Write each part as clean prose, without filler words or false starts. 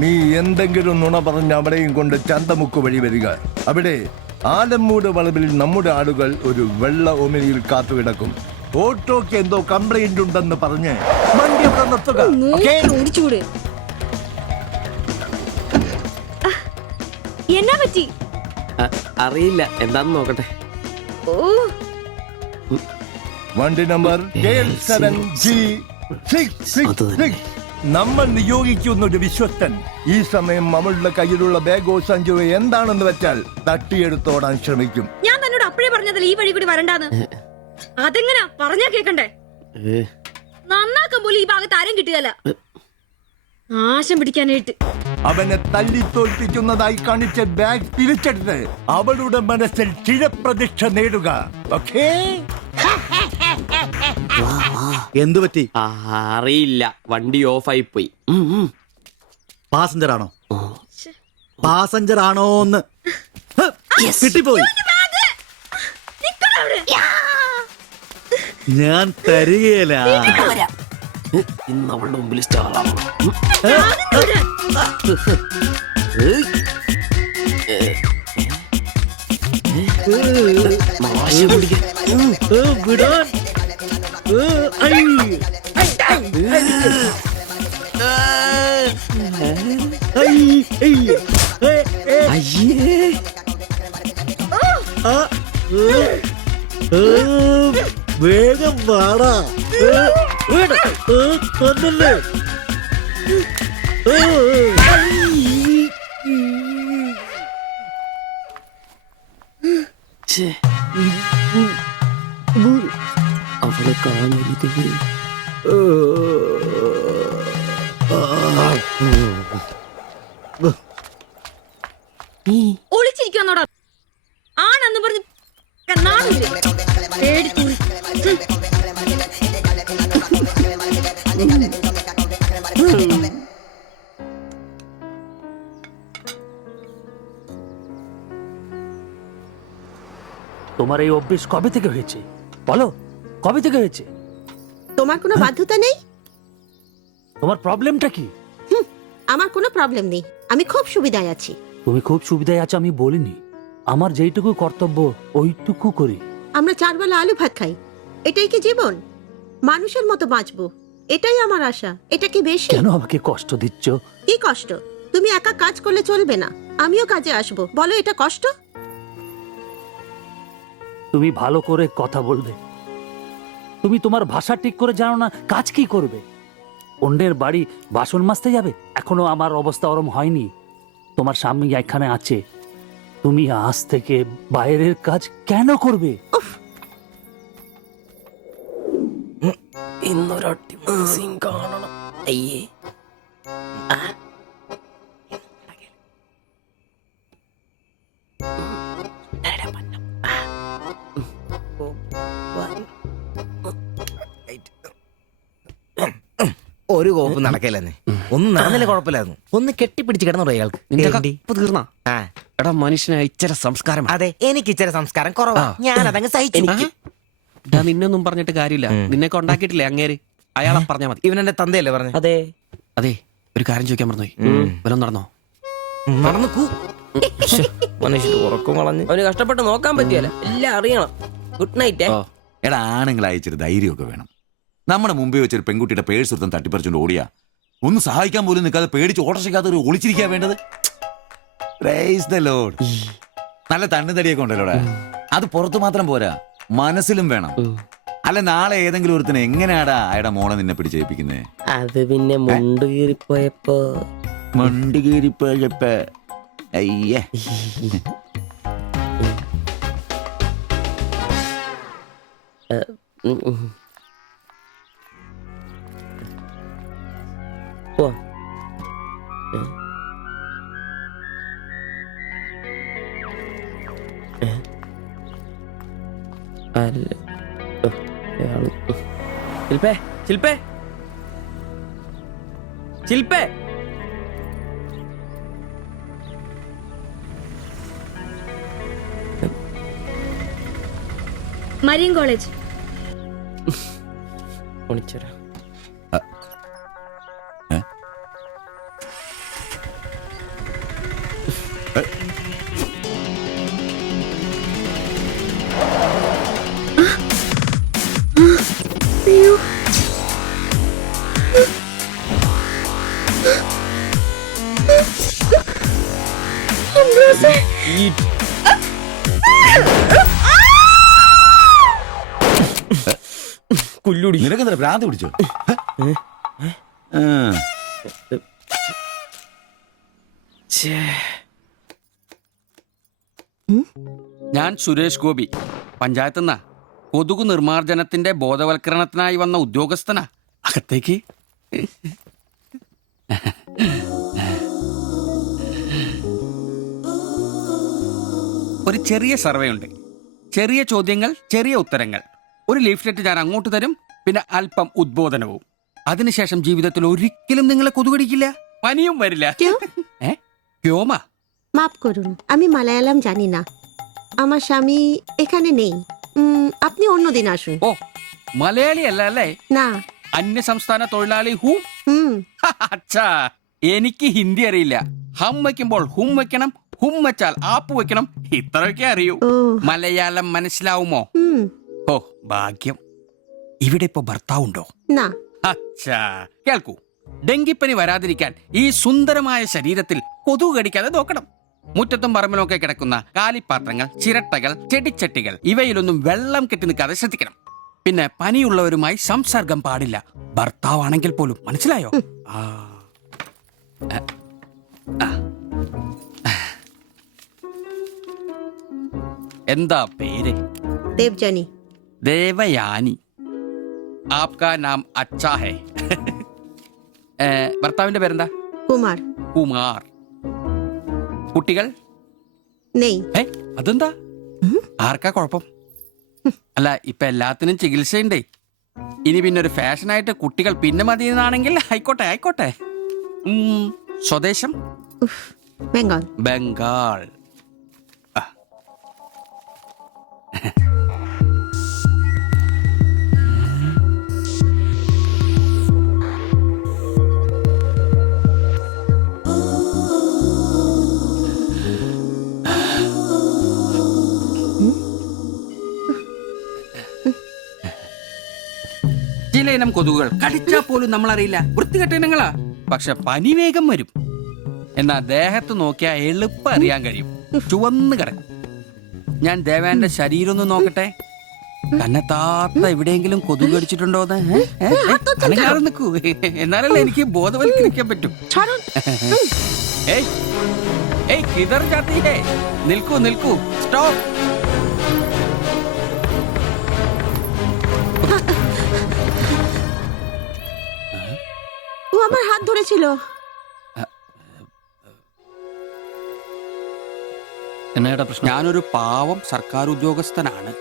നീ എന്തെങ്കിലും നുണ പറഞ്ഞ് അവിടെയും കൊണ്ട് ചന്തമുക്ക് വഴി വരിക. അവിടെ ആലമ്മൂട് വളവിൽ നമ്മുടെ ആളുകൾ ഒരു വെള്ള ഒമിനിയിൽ കാത്തുകിടക്കും. ഓട്ടോക്ക് എന്തോ കംപ്ലൈന്റ് ഉണ്ടെന്ന് പറഞ്ഞ് വണ്ടി അവിടെ നിർത്തുക. ഓടിച്ചൂട്. എന്നാ പറ്റി? അറിയില്ല, എന്താന്ന് നോക്കട്ടെ. ഓ, വണ്ടി നമ്പർ K7G666. നമ്മൾ നിയോഗിക്കുന്ന ഒരു വിശ്വസ്തൻ ഈ സമയം നമ്മളുടെ കയ്യിലുള്ള ബാഗോ സഞ്ചോ എന്താണെന്ന് വെച്ചാൽ തട്ടിയെടുത്തോടാൻ ശ്രമിക്കും. ഞാൻ തന്നോട് അപ്പഴേ പറഞ്ഞതല്ല ഈ വഴി കൂടി വരണ്ടാന്ന്. അതെങ്ങനാ പറഞ്ഞാ കേക്കണ്ടേ? നന്നാക്കാൻ പോലും ഈ ഭാഗത്ത് ആരും കിട്ടുകയല്ല. നാശം പിടിക്കാനായിട്ട് അവനെ തല്ലി തോൽപ്പിക്കുന്നതായി കാണിച്ച ബാഗ് തിരിച്ചെടുത്ത് അവളുടെ മനസ്സിൽ ചിരപ്രതിഷ്ഠ നേടുക. ഓക്കേ? എന്തു പറ്റി? അറിയില്ല, വണ്ടി ഓഫായി പോയി. പാസഞ്ചർ ആണോ? പാസഞ്ചർ ആണോന്ന് കിട്ടിപ്പോയി. ഞാൻ തരികയില്ല. ഇന്ന് അവളുടെ മുമ്പിൽ സ്റ്റാറാണ്. വിടാൻ. വേഗം വാടാ. കൊന്നല്ലേ. അവളെ കാണരുത്. ഒളിച്ചിരിക്കുന്നോടാ ആണെന്ന് പറഞ്ഞ് നാണില്ലേ? പേടിച്ചു. তোমার এই অভ্যেস কবে থেকে হয়েছে বলো? কবে থেকে হয়েছে? তোমার কোনো বাধ্যতা নেই? তোমার প্রবলেমটা কি? আমার কোনো প্রবলেম নেই, আমি খুব সুবিধায় আছি। তুমি খুব সুবিধায় আছো আমি বলিনি, আমার যেইটুকু কর্তব্য ওইটুকু করি। আমরা 4 বেলা আলু ভাত খাই, এটাই কি জীবন? মানুষের মতো বাঁচবো, এটাই আমার আশা। এটা কি বেশি? কেন আমাকে কষ্ট দিচ্ছ? কি কষ্ট? তুমি একা কাজ করলে চলবে না, আমিও কাজে আসবো। বলো এটা কষ্ট? তুমি ভালো করে কথা বলবে। তুমি তোমার ভাষা ঠিক করে জানো না, কাজ কি করবে? অন্যের বাড়ি বাসন মাজতে যাবে? এখনো আমার অবস্থা ওরম হয়নি। তোমার স্বামী এখানে আছে, তুমি আজ থেকে বাইরের কাজ কেন করবে? ഇന്നൊരട്ടി സീൻ കാണണം. അയ്യേ, ഒരു കോപ്പ് നടക്കില്ലെന്നേ. ഒന്നും നടന്നില്ല, കുഴപ്പമില്ലായിരുന്നു. ഒന്ന് കെട്ടിപ്പിടിച്ച് കിടന്നു അയാൾക്ക്. തീർന്നാ? എടാ മനുഷ്യന് ഇച്ചിരി സംസ്കാരം. അതെ, എനിക്ക് ഇച്ചിരി സംസ്കാരം കുറവാ. ഞാൻ അതങ്ങ് സഹിച്ചു. നിന്നൊന്നും പറഞ്ഞിട്ട് കാര്യമില്ല, നിന്നെ കൊണ്ടാക്കിയിട്ടില്ലേ അങ്ങേര്, അയാളെ പറഞ്ഞാ മതി. ഇവനെന്റെ തന്തയല്ലേ പറഞ്ഞു? അതെ അതെ. ഒരു കാര്യം ചോദിക്കാൻ മറന്നുപോയി, വല്ലതും നടന്നോ? നടന്നു. മനുഷ്യർ ഉറക്കം കളഞ്ഞ് അവന് കഷ്ടപ്പെട്ട് നോക്കാൻ പറ്റിയല്ല, എല്ലാം അറിയണം. Good night. എടാ, ആണുങ്ങൾ അയച്ചിട്ട് ധൈര്യമൊക്കെ വേണം. നമ്മുടെ മുമ്പേ വെച്ചൊരു പെൺകുട്ടിയുടെ പേഴ്സ് ഒരുത്തൻ തട്ടിപ്പറിച്ചോണ്ട് ഓടിയാ, ഒന്ന് സഹായിക്കാൻ പോലും നിൽക്കാതെ പേടിച്ച് ഓട്ടർഷയ്ക്കകത്ത് ഒരു ഒളിച്ചിരിക്കാ വേണ്ടത്. Praise the Lord. നല്ല തണ്ണുതടിയൊക്കെ ഉണ്ടല്ലോടെ. അത് പുറത്തു മാത്രം പോരാ, മനസ്സിലും വേണം. അല്ല, നാളെ ഏതെങ്കിലും ഒരുത്തനെ എങ്ങനെയാടാ അയാളുടെ മോളെ നിന്നെ പിടിച്ചേൽപ്പിക്കുന്നേ? അത് പിന്നെ മുണ്ട് കീറിപ്പോയപ്പോ അയ്യേ. ശില്പേ, ശില്പേ, ശില്പേ. Marine college. കുല്ലുടി. നിനക്കെന്താ ഭ്രാന്ത് പിടിച്ചോ? ഞാൻ സുരേഷ് ഗോപി, പഞ്ചായത്തുനിന്നാ. കൊതുകു നിർമ്മാർജ്ജനത്തിന്റെ ബോധവൽക്കരണത്തിനായി വന്ന ഉദ്യോഗസ്ഥനാ. അകത്തേക്ക്. ഒരു ചെറിയ സർവേ ഉണ്ട്. ചെറിയ ചോദ്യങ്ങൾ, ചെറിയ ഉത്തരങ്ങൾ. ഒരു ലീഫ്ലെറ്റ് ഞാൻ അങ്ങോട്ട് തരും, പിന്നെ അല്പം ഉദ്ബോധനവും. അതിനുശേഷം ജീവിതത്തിൽ ഒരിക്കലും നിങ്ങളെ കൊതുകടിക്കില്ല, പനിയും വരില്ല. ക്യോമാ? মাফ করুন, আমি মালায়ালাম জানি না। আমার স্বামী এখানে নেই। আপনি অন্যদিন আসুন। ഓ, മലയാളി അല്ല അല്ലേ? না। അന്യ സംസ്ഥാന തൊഴിലാളി ഹൂം? হুম। അച്ഛാ, എനിക്ക് ഹിന്ദി അറിയില്ല. ഹം വയ്ക്കുമ്പോൾ ഹും വെക്കണം, ഹും വെച്ചാൽ ആപ്പ് വെക്കണം. ഇത്രയൊക്കെ അറിയൂ. ഓ. മലയാളം മനസ്സിലാവുമോ? হুম। ഓ, ഭാഗ്യം. ഇവിടെ ഇപ്പൊ ഭർത്താവുണ്ടോ? না। അച്ഛാ, കേൾക്കൂ. ഡെങ്കിപ്പനി വരാതിരിക്കാൻ ഈ സുന്ദരമായ ശരീരത്തിൽ കൊതുക് കടിക്കാതെ നോക്കണം. മുറ്റത്തും പറമ്പിലൊക്കെ കിടക്കുന്ന കാലിപ്പാത്രങ്ങൾ, ചിരട്ടകൾ, ചെടിച്ചട്ടികൾ ഇവയിലൊന്നും വെള്ളം കെട്ടി നിൽക്കാതെ ശ്രദ്ധിക്കണം. പിന്നെ പനിയുള്ളവരുമായി സംസർഗം പാടില്ല, ഭർത്താവാണെങ്കിൽ പോലും. മനസ്സിലായോ? ആ. ആ. എന്താ പേര്? দেবজানি। ദേവയാനി. ആപ്കാ നാം അച്ഛാ ഹേ. ഭർത്താവിന്റെ പേരെന്താ? কুমার। കുമാർ. കുട്ടികൾ? নেই। അതെന്താ? ആർക്കാ കുഴപ്പം? അല്ല, ഇപ്പൊ എല്ലാത്തിനും ചികിത്സയുണ്ടേ. ഇനി പിന്നെ ഒരു ഫാഷനായിട്ട് കുട്ടികൾ പിന്നെ മതി എന്നാണെങ്കിൽ ആയിക്കോട്ടെ ആയിക്കോട്ടെ. സ്വദേശം? বেঙ্গল। ബംഗാൾ. ചില ഇനം കൊതുകുകൾ കടിച്ചാൽ പോലും നമ്മൾ അറിയില്ല, വൃത്തികെട്ട ഇനങ്ങളാ. പക്ഷെ പനി വേഗം വരും. എന്നാ ദേഹത്ത് നോക്കിയാൽ എളുപ്പം അറിയാൻ കഴിയും. ചുവന്ന് കിടക്കും. ഞാൻ ദേവാന്റെ ശരീരം ഒന്ന് നോക്കട്ടെ. കന്നത്താത്ത എവിടെയെങ്കിലും കൊതുക് കടിച്ചിട്ടുണ്ടോന്ന്? അനങ്ങാതെ നിൽക്കൂ, എന്നാലല്ലേ എനിക്ക് ബോധവൽക്കരിക്കാൻ പറ്റും. ഏയ് ഏയ്, കിതർ ജാത്തി ഹേ. നിൽക്കൂ നിൽക്കൂ, സ്റ്റോപ്പ്. ও আমার হাত ধরেছিল। എന്നേടാ പ്രശ്നം? ഞാനൊരു പാവം സർക്കാർ ഉദ്യോഗസ്ഥനാണ്.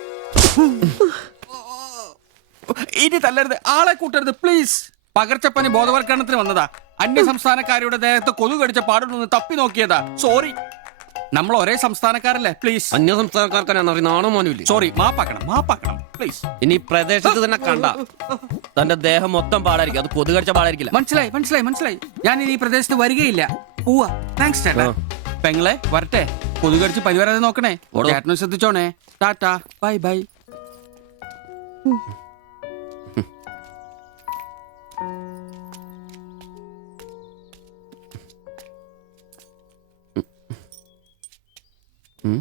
ഇനി തല്ലരുത്, ആളെ കൂട്ടരുത് പ്ലീസ്. പകർച്ചപ്പനി ബോധവൽക്കരണത്തിന് വന്നതാ. അന്യ സംസ്ഥാനക്കാരുടെ ദേഹത്ത് കൊതുക് കടിച്ച പാടുണ്ടെന്ന് തപ്പി നോക്കിയതാ. സോറി, നമ്മൾ ഒരേ സംസ്ഥാനക്കാരല്ലേ, പ്ലീസ്. അന്യ സംസ്ഥാനക്കാർക്കാണ് നാണോ മോനുമില്ലേ? സോറി, മാപ്പാക്കണം മാപ്പാക്കണം പ്ലീസ്. ഇനി പ്രദേശത്ത് തന്നെ കണ്ട തന്റെ ദേഹം മൊത്തം പാടായിരിക്കും, അത് കൊതുക് കടിച്ച പാടായിരിക്കില്ല. മനസ്സിലായി മനസ്സിലായി മനസ്സിലായി. ഞാൻ ഇനി ഈ പ്രദേശത്ത് വരികയില്ല. പോവാ. താങ്ക്സ് ചേട്ടാ. പെങ്ങളെ വരട്ടെ. കൊതുക് കടിച്ച് പനി വരാതെ നോക്കണേ. ചേട്ടനും ശ്രദ്ധിച്ചോണേ. Tata, bye bye. ഉം